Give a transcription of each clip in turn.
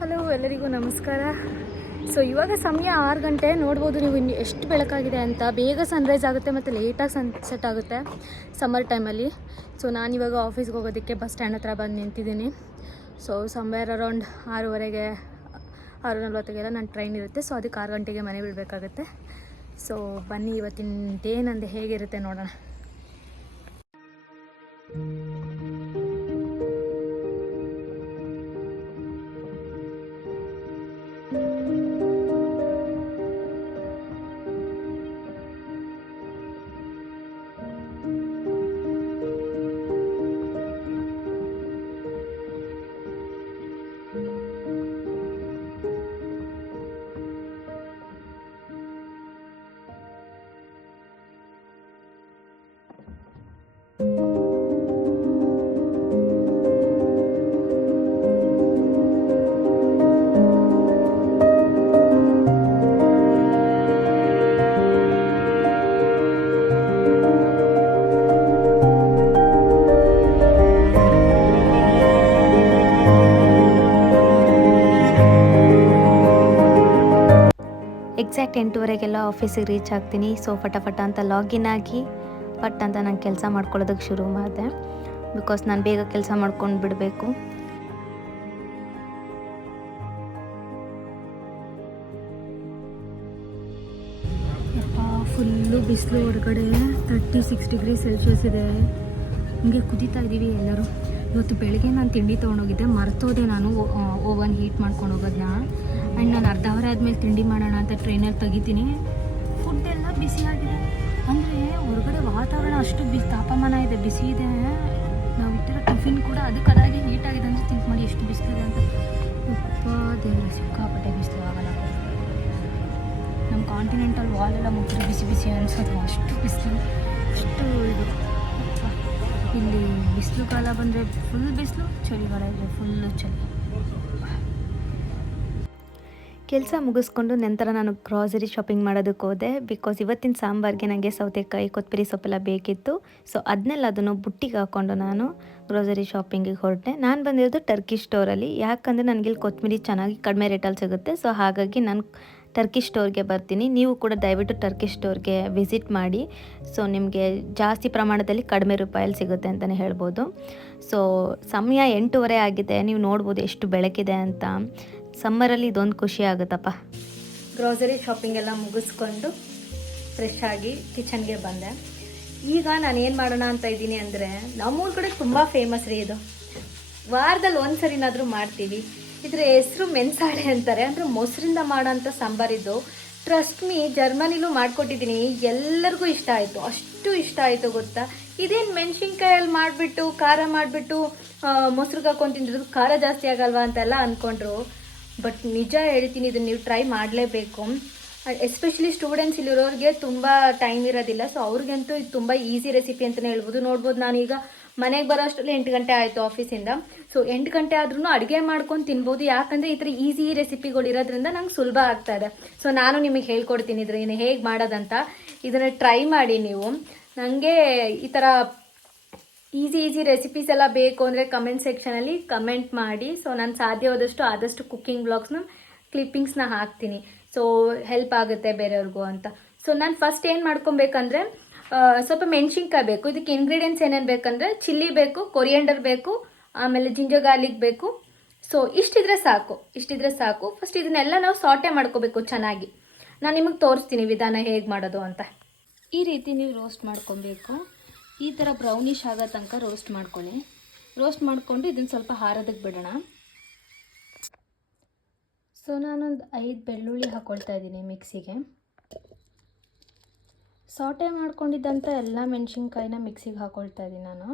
Hello ಎಲ್ಲರಿಗೂ ನಮಸ್ಕಾರ. So ಇವಾಗ ಸಮಯ ಆರು ಗಂಟೆ. ನೋಡ್ಬೋದು ನೀವು ಇನ್ನು ಎಷ್ಟು ಬೆಳಕಾಗಿದೆ ಅಂತ. ಬೇಗ ಸನ್ರೈಸ್ ಆಗುತ್ತೆ ಮತ್ತು ಲೇಟಾಗಿ ಸನ್ಸೆಟ್ ಆಗುತ್ತೆ ಸಮ್ಮರ್ ಟೈಮಲ್ಲಿ ಸೊ ನಾನಿವಾಗ ಆಫೀಸ್ಗೆ ಹೋಗೋದಕ್ಕೆ ಬಸ್ ಸ್ಟ್ಯಾಂಡ್ ಹತ್ರ ಬಂದು ನಿಂತಿದ್ದೀನಿ. ಸೊ ಸಮ್ವೇರ್ ಅರೌಂಡ್ ಆರೂವರೆಗೆ ಆರು ನಲ್ವತ್ತಿಗೆಲ್ಲ ನನ್ನ ಟ್ರೈನ್ ಇರುತ್ತೆ. ಸೊ ಅದಕ್ಕೆ ಆರು ಗಂಟೆಗೆ ಮನೆ ಬಿಡಬೇಕಾಗುತ್ತೆ. ಸೊ ಬನ್ನಿ ಇವತ್ತಿನ ಡೇ ನಂದು ಹೇಗಿರುತ್ತೆ ನೋಡೋಣ. ಎಂಟೂವರೆಗೆಲ್ಲ ಆಫೀಸಿಗೆ ರೀಚ್ ಆಗ್ತೀನಿ. ಸೊ ಫಟಾಫಟ ಅಂತ ಲಾಗಿನ್ ಆಗಿ, ಪಟ್ ಅಂತ ನಾನು ಕೆಲಸ ಮಾಡ್ಕೊಳ್ಳೋದಕ್ಕೆ ಶುರು ಮಾಡಿದೆ. ಬಿಕಾಸ್ ನಾನು ಬೇಗ ಕೆಲಸ ಮಾಡ್ಕೊಂಡು ಬಿಡಬೇಕು. ಫುಲ್ಲು ಬಿಸಿಲು ಹೊರಗಡೆ ತರ್ಟಿ ಸಿಕ್ಸ್ ಡಿಗ್ರಿ ಸೆಲ್ಸಿಯಸ್ ಇದೆ. ಹಿಂಗೆ ಕುದೀತಾ ಇದ್ದೀವಿ ಎಲ್ಲರೂ. ಇವತ್ತು ಬೆಳಗ್ಗೆ ನಾನು ತಿಂಡಿ ತೊಗೊಂಡೋಗಿದ್ದೆ. ಮರ್ತೋದೆ ನಾನು ಓವನ್ ಹೀಟ್ ಮಾಡ್ಕೊಂಡು ಹೋಗೋದನ್ನ ಆ್ಯಂಡ್ ನಾನು ಅರ್ಧ ಅವರ್ ಆದಮೇಲೆ ತಿಂಡಿ ಮಾಡೋಣ ಅಂತ ಟ್ರೈನಲ್ಲಿ ತೆಗಿತೀನಿ. ಫುಡ್ ಎಲ್ಲ ಬಿಸಿಯಾಗಿದೆ ಅಂದರೆ ಹೊರಗಡೆ ವಾತಾವರಣ ಅಷ್ಟು ಬಿಸಿ ತಾಪಮಾನ ಇದೆ ಬಿಸಿ ಇದೆ. ನಾವು ಇಟ್ಟಿರೋ ಟಿಫಿನ್ ಕೂಡ ಅದಕ್ಕೆ ಹೀಟ್ ಆಗಿದೆ ಅಂದ್ರೆ ಥಿಂಕ್ ಮಾಡಿ ಎಷ್ಟು ಬಿಸಿಲಿದೆ ಅಂತ. ಉಪ್ಪ ದೇವ್ರೆ ಸಿಕ್ಕಾಪಟ್ಟೆ ಬಿಸಿಲು ಆಗಲ್ಲ. ನಮ್ಮ ಕಾಂಟಿನೆಂಟಲ್ ವಾಲ್ ಎಲ್ಲ ಮುಗಿದ್ರೆ ಬಿಸಿ ಬಿಸಿ ಅನಿಸೋದು ಅಷ್ಟು ಬಿಸಿಲು, ಅಷ್ಟು ಇದು. ಇಲ್ಲಿ ಬಿಸಿಲು ಕಾಲ ಬಂದರೆ ಫುಲ್ ಬಿಸಿಲು, ಚಳಿಗಾಲ ಇದೆ ಫುಲ್ಲು ಚಳಿ. ಕೆಲಸ ಮುಗಿಸ್ಕೊಂಡು ನಂತರ ನಾನು ಗ್ರಾಸರಿ ಶಾಪಿಂಗ್ ಮಾಡೋದಕ್ಕೆ ಹೋದೆ. ಬಿಕಾಸ್ ಇವತ್ತಿನ ಸಾಂಬಾರಿಗೆ ನನಗೆ ಸೌತೆಕಾಯಿ, ಕೊತ್ತಂಬರಿ ಸೊಪ್ಪೆಲ್ಲ ಬೇಕಿತ್ತು. ಸೊ ಅದನ್ನೆಲ್ಲ ಅದನ್ನು ಬುಟ್ಟಿಗೆ ಹಾಕ್ಕೊಂಡು ನಾನು ಗ್ರೋಸರಿ ಶಾಪಿಂಗಿಗೆ ಹೊರಟೆ. ನಾನು ಬಂದಿರೋದು ಟರ್ಕಿ ಸ್ಟೋರಲ್ಲಿ ಯಾಕಂದರೆ ನನಗೆ ಇಲ್ಲಿ ಕೊತ್ತಂಬರಿ ಚೆನ್ನಾಗಿ ಕಡಿಮೆ ರೇಟಲ್ಲಿ ಸಿಗುತ್ತೆ. ಸೊ ಹಾಗಾಗಿ ನಾನು ಟರ್ಕಿ ಸ್ಟೋರ್ಗೆ ಬರ್ತೀನಿ. ನೀವು ಕೂಡ ದಯವಿಟ್ಟು ಟರ್ಕಿ ಸ್ಟೋರ್ಗೆ ವಿಸಿಟ್ ಮಾಡಿ. ಸೊ ನಿಮಗೆ ಜಾಸ್ತಿ ಪ್ರಮಾಣದಲ್ಲಿ ಕಡಿಮೆ ರೂಪಾಯಲ್ಲಿ ಸಿಗುತ್ತೆ ಅಂತಲೇ ಹೇಳ್ಬೋದು. ಸೊ ಸಮಯ ಎಂಟೂವರೆ ಆಗಿದೆ. ನೀವು ನೋಡ್ಬೋದು ಎಷ್ಟು ಬೆಳಕಿದೆ ಅಂತ. ಸಮ್ಮರಲ್ಲಿ ಇದೊಂದು ಖುಷಿ ಆಗುತ್ತಪ್ಪ. ಗ್ರೋಸರಿ ಶಾಪಿಂಗ್ ಎಲ್ಲ ಮುಗಿಸ್ಕೊಂಡು ಫ್ರೆಶ್ ಆಗಿ ಕಿಚನ್ಗೆ ಬಂದೆ. ಈಗ ನಾನು ಏನು ಮಾಡೋಣ ಅಂತ ಇದ್ದೀನಿ ಅಂದರೆ ನಮ್ಮೂರ ಕಡೆ ತುಂಬ ಫೇಮಸ್ ರೀ ಇದು. ವಾರದಲ್ಲಿ ಒಂದು ಸರಿನಾದರೂ ಮಾಡ್ತೀವಿ. ಇದರ ಹೆಸರು ಮೆನ್ಸಾಳೆ ಅಂತಾರೆ, ಅಂದರೆ ಮೊಸರಿಂದ ಮಾಡೋಂಥ ಸಾಂಬಾರಿದ್ದು ಟ್ರಸ್ಟ್ ಮೀ ಜರ್ಮನಿಲೂ ಮಾಡ್ಕೊಟ್ಟಿದ್ದೀನಿ. ಎಲ್ಲರಿಗೂ ಇಷ್ಟ ಆಯಿತು. ಅಷ್ಟು ಇಷ್ಟ ಆಯಿತು ಗೊತ್ತಾ? ಇದೇನು ಮೆಣಸಿನ್ಕಾಯಲ್ಲಿ ಮಾಡಿಬಿಟ್ಟು, ಖಾರ ಮಾಡಿಬಿಟ್ಟು ಮೊಸರು ಹಾಕೊಂಡು ತಿಂದಿದ್ರು, ಖಾರ ಜಾಸ್ತಿ ಆಗಲ್ವಾ ಅಂತೆಲ್ಲ ಅಂದ್ಕೊಂಡ್ರು ಬಟ್ ನಿಜ ಹೇಳ್ತೀನಿ, ಇದನ್ನು ನೀವು ಟ್ರೈ ಮಾಡಲೇಬೇಕು. ಎಸ್ಪೆಷಲಿ ಸ್ಟೂಡೆಂಟ್ಸ್ ಇಲ್ಲಿರೋರಿಗೆ ತುಂಬ ಟೈಮ್ ಇರೋದಿಲ್ಲ. ಸೊ ಅವ್ರಿಗಂತೂ ಇದು ತುಂಬ ಈಸಿ ರೆಸಿಪಿ ಅಂತಲೇ ಹೇಳ್ಬೋದು. ನೋಡ್ಬೋದು ನಾನೀಗ ಮನೆಗೆ ಬರೋ ಅಷ್ಟರಲ್ಲಿ ಎಂಟು ಗಂಟೆ ಆಯಿತು ಆಫೀಸಿಂದ ಸೊ ಎಂಟು ಗಂಟೆ ಆದ್ರೂ ಅಡುಗೆ ಮಾಡ್ಕೊಂಡು ತಿನ್ಬೋದು. ಯಾಕಂದರೆ ಈ ಥರ ಈಸಿ ರೆಸಿಪಿಗಳು ಇರೋದ್ರಿಂದ ನಂಗೆ ಸುಲಭ ಆಗ್ತಾ ಇದೆ. ಸೊ ನಾನು ನಿಮಗೆ ಹೇಳ್ಕೊಡ್ತೀನಿ ಇದ್ರ ಹೇಗೆ ಮಾಡೋದಂತ. ಇದನ್ನು ಟ್ರೈ ಮಾಡಿ ನೀವು. ನನಗೆ ಈ ಥರ ಈಸಿ ಈಸಿ ರೆಸಿಪೀಸ್ ಎಲ್ಲ ಬೇಕು ಅಂದರೆ ಕಮೆಂಟ್ ಸೆಕ್ಷನಲ್ಲಿ ಕಮೆಂಟ್ ಮಾಡಿ. ಸೊ ನಾನು ಸಾಧ್ಯವಾದಷ್ಟು ಆದಷ್ಟು ಕುಕ್ಕಿಂಗ್ ಬ್ಲಾಗ್ಸ್ನ ಕ್ಲಿಪ್ಪಿಂಗ್ಸ್ನ ಹಾಕ್ತೀನಿ. ಸೊ ಹೆಲ್ಪ್ ಆಗುತ್ತೆ ಬೇರೆಯವ್ರಿಗೂ ಅಂತ. ಸೊ ನಾನು ಫಸ್ಟ್ ಏನು ಮಾಡ್ಕೊಬೇಕಂದ್ರೆ ಸ್ವಲ್ಪ ಮೆಣಸಿನ್ಕಾಯಿ ಬೇಕು. ಇದಕ್ಕೆ ಇಂಗ್ರೀಡಿಯೆಂಟ್ಸ್ ಏನೇನು ಬೇಕಂದ್ರೆ ಚಿಲ್ಲಿ ಬೇಕು ಕೊರಿಯಂಡರ್ ಬೇಕು, ಆಮೇಲೆ ಜಿಂಜರ್ ಗಾರ್ಲಿಕ್ ಬೇಕು. ಸೊ ಇಷ್ಟಿದ್ರೆ ಸಾಕು. ಇಷ್ಟಿದ್ರೆ ಸಾಕು. ಫಸ್ಟ್ ಇದನ್ನೆಲ್ಲ ನಾವು ಸಾಟೆ ಮಾಡ್ಕೋಬೇಕು ಚೆನ್ನಾಗಿ. ನಾನು ನಿಮಗೆ ತೋರಿಸ್ತೀನಿ ವಿಧಾನ ಹೇಗೆ ಮಾಡೋದು ಅಂತ. ಈ ರೀತಿ ನೀವು ರೋಸ್ಟ್ ಮಾಡ್ಕೊಬೇಕು. ಈ ಥರ ಬ್ರೌನಿಶ್ ಆಗೋ ತನಕ ರೋಸ್ಟ್ ಮಾಡ್ಕೊಳ್ಳಿ. ರೋಸ್ಟ್ ಮಾಡಿಕೊಂಡು ಇದನ್ನು ಸ್ವಲ್ಪ ಹಾರೋದಕ್ಕೆ ಬಿಡೋಣ. ಸೊ ನಾನೊಂದು ಐದು ಬೆಳ್ಳುಳ್ಳಿ ಹಾಕ್ಕೊಳ್ತಾ ಇದ್ದೀನಿ ಮಿಕ್ಸಿಗೆ ಸಾಟೆ ಮಾಡ್ಕೊಂಡಿದ್ದಂಥ ಎಲ್ಲ ಮೆಣಸಿನ್ಕಾಯಿನ ಮಿಕ್ಸಿಗೆ ಹಾಕ್ಕೊಳ್ತಾ ಇದ್ದೀನಿ ನಾನು.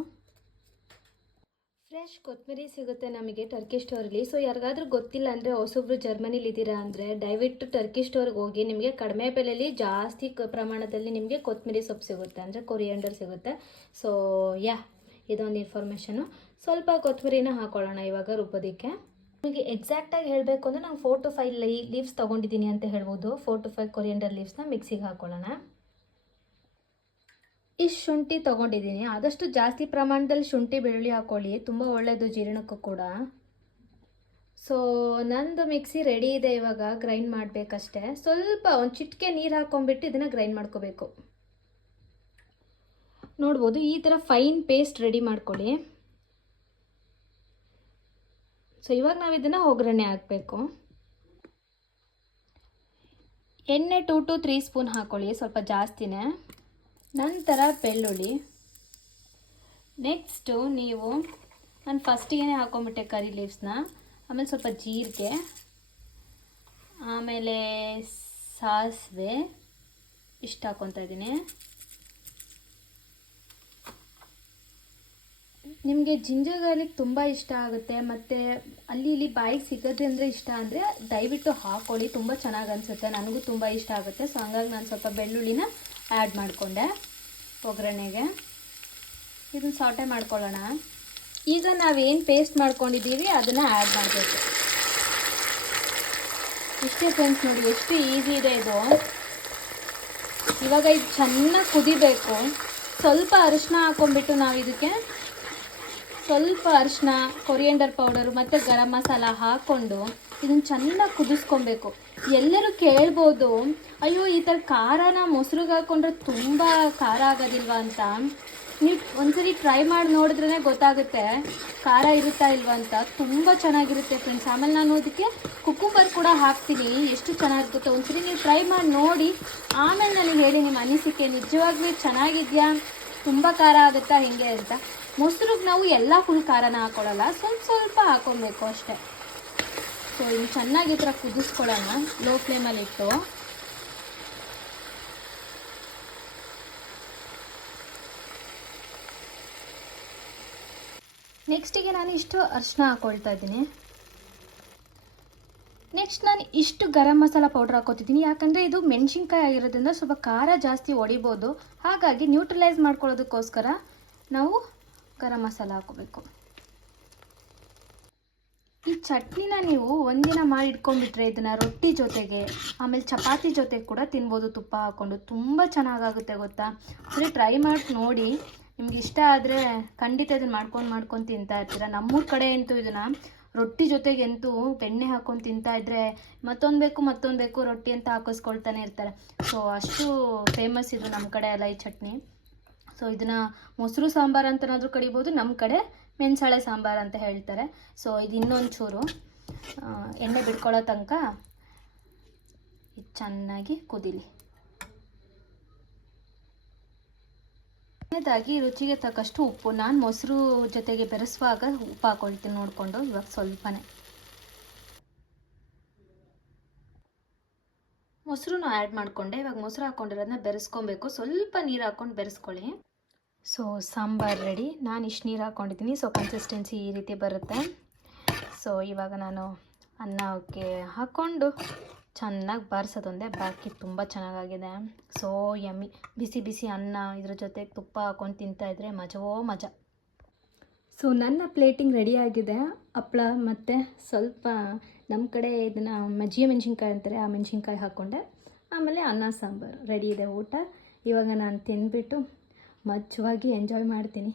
ಫ್ರೆಶ್ ಕೊತ್ತಂಬರಿ ಸಿಗುತ್ತೆ ನಮಗೆ ಟರ್ಕಿ ಸ್ಟೋರಲ್ಲಿ ಸೊ ಯಾರಿಗಾದ್ರೂ ಗೊತ್ತಿಲ್ಲ ಅಂದರೆ ಹೊಸೊಬ್ರು ಜರ್ಮನಿಲಿ ಇದ್ದೀರಾ ಅಂದರೆ ದಯವಿಟ್ಟು ಟರ್ಕಿ ಸ್ಟೋರ್ಗೆ ಹೋಗಿ ನಿಮಗೆ ಕಡಿಮೆ ಬೆಲೆಯಲ್ಲಿ ಜಾಸ್ತಿ ಪ್ರಮಾಣದಲ್ಲಿ ನಿಮಗೆ ಕೊತ್ತಂಬರಿ ಸೊಪ್ಪು ಸಿಗುತ್ತೆ ಅಂದರೆ ಕೊರಿಯಂಡರ್ ಸಿಗುತ್ತೆ. ಸೊ ಯಾ ಇದೊಂದು ಇನ್ಫಾರ್ಮೇಷನು ಸ್ವಲ್ಪ ಕೊತ್ತಂಬರಿನ ಹಾಕೊಳ್ಳೋಣ ಇವಾಗ ರುಬ್ಬೋದಕ್ಕೆ ನಿಮಗೆ ಎಕ್ಸಾಕ್ಟಾಗಿ ಹೇಳಬೇಕು ಅಂದರೆ ನಾನು ಫೋರ್ ಟು ಫೈವ್ ಲೈ ಲೀವ್ಸ್ ತೊಗೊಂಡಿದ್ದೀನಿ ಅಂತ ಹೇಳ್ಬೋದು. ಫೋರ್ ಟು ಫೈವ್ ಕೊರಿಯಂಡರ್ ಲೀವ್ಸ್ನ ಮಿಕ್ಸಿಗೆ ಹಾಕೊಳ್ಳೋಣ. ಇಷ್ಟು ಶುಂಠಿ ತಗೊಂಡಿದ್ದೀನಿ. ಆದಷ್ಟು ಜಾಸ್ತಿ ಪ್ರಮಾಣದಲ್ಲಿ ಶುಂಠಿ ಬೆಳ್ಳುಳ್ಳಿ ಹಾಕೊಳ್ಳಿ. ತುಂಬ ಒಳ್ಳೆಯದು ಜೀರ್ಣಕ್ಕೂ ಕೂಡ. ಸೊ ನಂದು ಮಿಕ್ಸಿ ರೆಡಿ ಇದೆ ಇವಾಗ. ಗ್ರೈಂಡ್ ಮಾಡಬೇಕಷ್ಟೆ. ಸ್ವಲ್ಪ ಒಂದು ಚಿಟಿಕೆ ನೀರು ಹಾಕೊಂಡ್ಬಿಟ್ಟು ಇದನ್ನು ಗ್ರೈಂಡ್ ಮಾಡ್ಕೋಬೇಕು. ನೋಡ್ಬೋದು, ಈ ಥರ ಫೈನ್ ಪೇಸ್ಟ್ ರೆಡಿ ಮಾಡ್ಕೊಳ್ಳಿ. ಸೊ ಇವಾಗ ನಾವು ಇದನ್ನು ಒಗ್ಗರಣೆ ಹಾಕಬೇಕು. ಎಣ್ಣೆ ಟು ಟು ತ್ರೀ ಸ್ಪೂನ್ ಹಾಕೊಳ್ಳಿ. ಸ್ವಲ್ಪ ಜಾಸ್ತಿನೇ. ನಂತರ ಬೆಳ್ಳುಳ್ಳಿ. ನೆಕ್ಸ್ಟು ನೀವು ನಾನು ಫಸ್ಟಿಗೆ ಹಾಕೊಂಬಿಟ್ಟೆ ಕರಿ ಲೀವ್ಸ್ನ ಆಮೇಲೆ ಸ್ವಲ್ಪ ಜೀರಿಗೆ, ಆಮೇಲೆ ಸಾಸಿವೆ, ಇಷ್ಟು ಹಾಕೊತಾ ಇದ್ದೀನಿ. ನಿಮಗೆ ಜಿಂಜರ್ ಗಾರ್ಲಿಕ್ ತುಂಬ ಇಷ್ಟ ಆಗುತ್ತೆ, ಮತ್ತು ಅಲ್ಲಿ ಇಲ್ಲಿ ಬಾಯಿಗೆ ಸಿಗೋದು ಅಂದರೆ ಇಷ್ಟ ಅಂದರೆ ದಯವಿಟ್ಟು ಹಾಕ್ಕೊಳ್ಳಿ ತುಂಬ ಚೆನ್ನಾಗಿ ಅನಿಸುತ್ತೆ, ನನಗೂ ತುಂಬ ಇಷ್ಟ ಆಗುತ್ತೆ ಸೊ ಹಂಗಾಗಿ ನಾನು ಸ್ವಲ್ಪ ಬೆಳ್ಳುಳ್ಳಿನ ಆ್ಯಡ್ ಮಾಡಿಕೊಂಡೆ ಒಗ್ಗರಣೆಗೆ. ಇದನ್ನು ಸಾಟೆ ಮಾಡ್ಕೊಳ್ಳೋಣ. ಈಗ ನಾವೇನು ಪೇಸ್ಟ್ ಮಾಡ್ಕೊಂಡಿದ್ದೀವಿ, ಅದನ್ನು ಆ್ಯಡ್ ಮಾಡಬೇಕು. ಇಷ್ಟೇ ಫ್ರೆಂಡ್ಸ್ ನೋಡಿ, ಎಷ್ಟು ಈಸಿ ಇದೆ ಇದು. ಇವಾಗ ಇದು ಚೆನ್ನಾಗಿ ಕುದಿಬೇಕು. ಸ್ವಲ್ಪ ಅರಿಶಿನ ಹಾಕೊಂಡ್ಬಿಟ್ಟು ನಾವು ಇದಕ್ಕೆ ಸ್ವಲ್ಪ ಅರಿಶಿನ ಕೊರಿಯಂಡರ್ ಪೌಡರು ಮತ್ತು ಗರಂ ಮಸಾಲ ಹಾಕ್ಕೊಂಡು ಇದನ್ನು ಚೆನ್ನಾಗಿ ಕುದಿಸ್ಕೊಬೇಕು. ಎಲ್ಲರೂ ಕೇಳ್ಬೋದು, ಅಯ್ಯೋ, ಈ ಥರ ಖಾರನ ಮೊಸರಿಗೆ ಹಾಕ್ಕೊಂಡ್ರೆ ತುಂಬ ಖಾರ ಆಗೋದಿಲ್ವಾ ಅಂತ? ನೀವು ಒಂದ್ಸರಿ ಟ್ರೈ ಮಾಡಿ ನೋಡಿದ್ರೇ ಗೊತ್ತಾಗುತ್ತೆ, ಖಾರ ಇರುತ್ತಾ ಇಲ್ವಾ ಅಂತ? ತುಂಬ ಚೆನ್ನಾಗಿರುತ್ತೆ ಫ್ರೆಂಡ್ಸ್ ಆಮೇಲೆ ನಾನು ಅದಕ್ಕೆ ಕುಕ್ಕುಂಬರ್ ಕೂಡ ಹಾಕ್ತೀನಿ. ಎಷ್ಟು ಚೆನ್ನಾಗಿರುತ್ತೆ ಒಂದ್ಸರಿ ನೀವು ಟ್ರೈ ಮಾಡಿ ನೋಡಿ. ಆಮೇಲೆ ನನಗೆ ಹೇಳಿ ನಿಮ್ಮ ಅನಿಸಿಕೆ ನಿಜವಾಗ್ಲೂ ಚೆನ್ನಾಗಿದೆಯಾ? ತುಂಬ ಖಾರ ಆಗುತ್ತಾ? ಹೇಗೆ ಅಂತ. ಮೊಸರಿಗೆ ನಾವು ಎಲ್ಲ ಫುಲ್ ಖಾರನ ಹಾಕೊಳ್ಳಲ್ಲ ಸ್ವಲ್ಪ ಸ್ವಲ್ಪ ಹಾಕೊಬೇಕು ಅಷ್ಟೇ. ಸೊ ಇನ್ನು ಚೆನ್ನಾಗಿ ಥರ ಕುದಿಸ್ಕೊಳ್ಳೋಣ ಲೋ ಫ್ಲೇಮಲ್ಲಿ ಇಟ್ಟು. ನೆಕ್ಸ್ಟಿಗೆ ನಾನು ಇಷ್ಟು ಅರಿಶಿನ ಹಾಕೊಳ್ತಾ ಇದ್ದೀನಿ. ನೆಕ್ಸ್ಟ್ ನಾನು ಇಷ್ಟು ಗರಂ ಮಸಾಲ ಪೌಡರ್ ಹಾಕೋತಿದ್ದೀನಿ. ಯಾಕಂದರೆ ಇದು ಮೆಣಸಿನ್ಕಾಯಿ ಆಗಿರೋದ್ರಿಂದ ಸ್ವಲ್ಪ ಖಾರ ಜಾಸ್ತಿ ಹೊಡಿಬೋದು. ಹಾಗಾಗಿ ನ್ಯೂಟ್ರಲೈಸ್ ಮಾಡ್ಕೊಳ್ಳೋದಕ್ಕೋಸ್ಕರ ನಾವು ಗರಂ ಮಸಾಲ ಹಾಕೋಬೇಕು ಈ ಚಟ್ನಿನ ನೀವು ಒಂದಿನ ಮಾಡಿ ಇಟ್ಕೊಂಡ್ಬಿಟ್ರೆ ಇದನ್ನು ರೊಟ್ಟಿ ಜೊತೆಗೆ, ಆಮೇಲೆ ಚಪಾತಿ ಜೊತೆಗೆ ಕೂಡ ತಿನ್ಬೋದು ತುಪ್ಪ ಹಾಕ್ಕೊಂಡು. ತುಂಬ ಚೆನ್ನಾಗಾಗುತ್ತೆ ಗೊತ್ತಾ? ಸರಿ ಟ್ರೈ ಮಾಡಿ, ನೋಡಿ. ನಿಮ್ಗೆ ಇಷ್ಟ ಆದರೆ ಖಂಡಿತ ಇದನ್ನ ಮಾಡ್ಕೊಂಡು ಮಾಡ್ಕೊಂಡು ತಿಂತಾ ಇರ್ತೀರ. ನಮ್ಮೂರ ಕಡೆ ಅಂತೂ ಇದನ್ನು ರೊಟ್ಟಿ ಜೊತೆಗೆ ಅಂತೂ ಬೆಣ್ಣೆ ಹಾಕೊಂಡು ತಿಂತಾ ಇದ್ರೆ ಮತ್ತೊಂದು ಬೇಕು ಮತ್ತೊಂದು ಬೇಕು, ರೊಟ್ಟಿ ಅಂತ ಹಾಕಿಸ್ಕೊಳ್ತಾನೆ ಇರ್ತಾರೆ. ಸೊ ಅಷ್ಟು ಫೇಮಸ್ ಇದು ನಮ್ಮ ಕಡೆ ಎಲ್ಲ ಈ ಚಟ್ನಿ. ಸೊ ಇದನ್ನು ಮೊಸರು ಸಾಂಬಾರು ಅಂತನಾದರೂ ಕಡಿಬೋದು ನಮ್ಮ ಕಡೆ ಮೆಣಸಾಳೆ ಸಾಂಬಾರು ಅಂತ ಹೇಳ್ತಾರೆ. ಸೊ ಇದು ಇನ್ನೊಂದು ಚೂರು. ಎಣ್ಣೆ ಬಿಟ್ಕೊಳ್ಳೋ ತನಕ ಇದು ಚೆನ್ನಾಗಿ ಕುದಿಲಿ. ಕೊನೆಯದಾಗಿ ರುಚಿಗೆ ತಕ್ಕಷ್ಟು ಉಪ್ಪು. ನಾನು ಮೊಸರು ಜೊತೆಗೆ ಬೆರೆಸುವಾಗ ಉಪ್ಪು ಹಾಕೊಳ್ತೀನಿ ನೋಡಿಕೊಂಡು, ಇವಾಗ ಸ್ವಲ್ಪನೇ. ಮೊಸರು ಆ್ಯಡ್ ಮಾಡಿಕೊಂಡೆ. ಇವಾಗ ಮೊಸರು ಹಾಕೊಂಡಿರೋದನ್ನ ಬೆರೆಸ್ಕೊಬೇಕು. ಸ್ವಲ್ಪ ನೀರು ಹಾಕ್ಕೊಂಡು ಬೆರೆಸ್ಕೊಳ್ಳಿ. ಸೊ ಸಾಂಬಾರು ರೆಡಿ ನಾನು ಇಷ್ಟು ನೀರು ಹಾಕ್ಕೊಂಡಿದ್ದೀನಿ ಸೊ ಕನ್ಸಿಸ್ಟೆನ್ಸಿ ಈ ರೀತಿ ಬರುತ್ತೆ. ಸೊ ಇವಾಗ ನಾನು ಅನ್ನಕ್ಕೆ ಹಾಕ್ಕೊಂಡು ಚೆನ್ನಾಗಿ ಬಾರಿಸೋದೊಂದೇ ಬಾಕಿ ತುಂಬ ಚೆನ್ನಾಗಾಗಿದೆ. ಸೊ ಯಮ್ಮಿ ಬಿಸಿ ಬಿಸಿ ಅನ್ನ ಇದ್ರ ಜೊತೆ ತುಪ್ಪ ಹಾಕ್ಕೊಂಡು ತಿಂತಾಯಿದ್ರೆ ಮಜವೋ ಮಜಾ. ಸೊ ನನ್ನ ಪ್ಲೇಟಿಂಗ್ ರೆಡಿಯಾಗಿದೆ ಹಪ್ಳ ಮತ್ತು ಸ್ವಲ್ಪ ನಮ್ಮ ಕಡೆ ಇದನ್ನು ಮಜ್ಜಿಗೆ ಮೆಣಸಿನ್ಕಾಯಿ ಅಂತಾರೆ, ಆ ಮೆಣಸಿನ್ಕಾಯಿ ಹಾಕ್ಕೊಂಡೆ ಆಮೇಲೆ ಅನ್ನ ಸಾಂಬಾರು. ರೆಡಿ ಇದೆ ಊಟ. ಇವಾಗ ನಾನು ತಿಂದ್ಬಿಟ್ಟು ಮಜ್ವಾಗಿ ಎಂಜಾಯ್ ಮಾಡ್ತೀನಿ.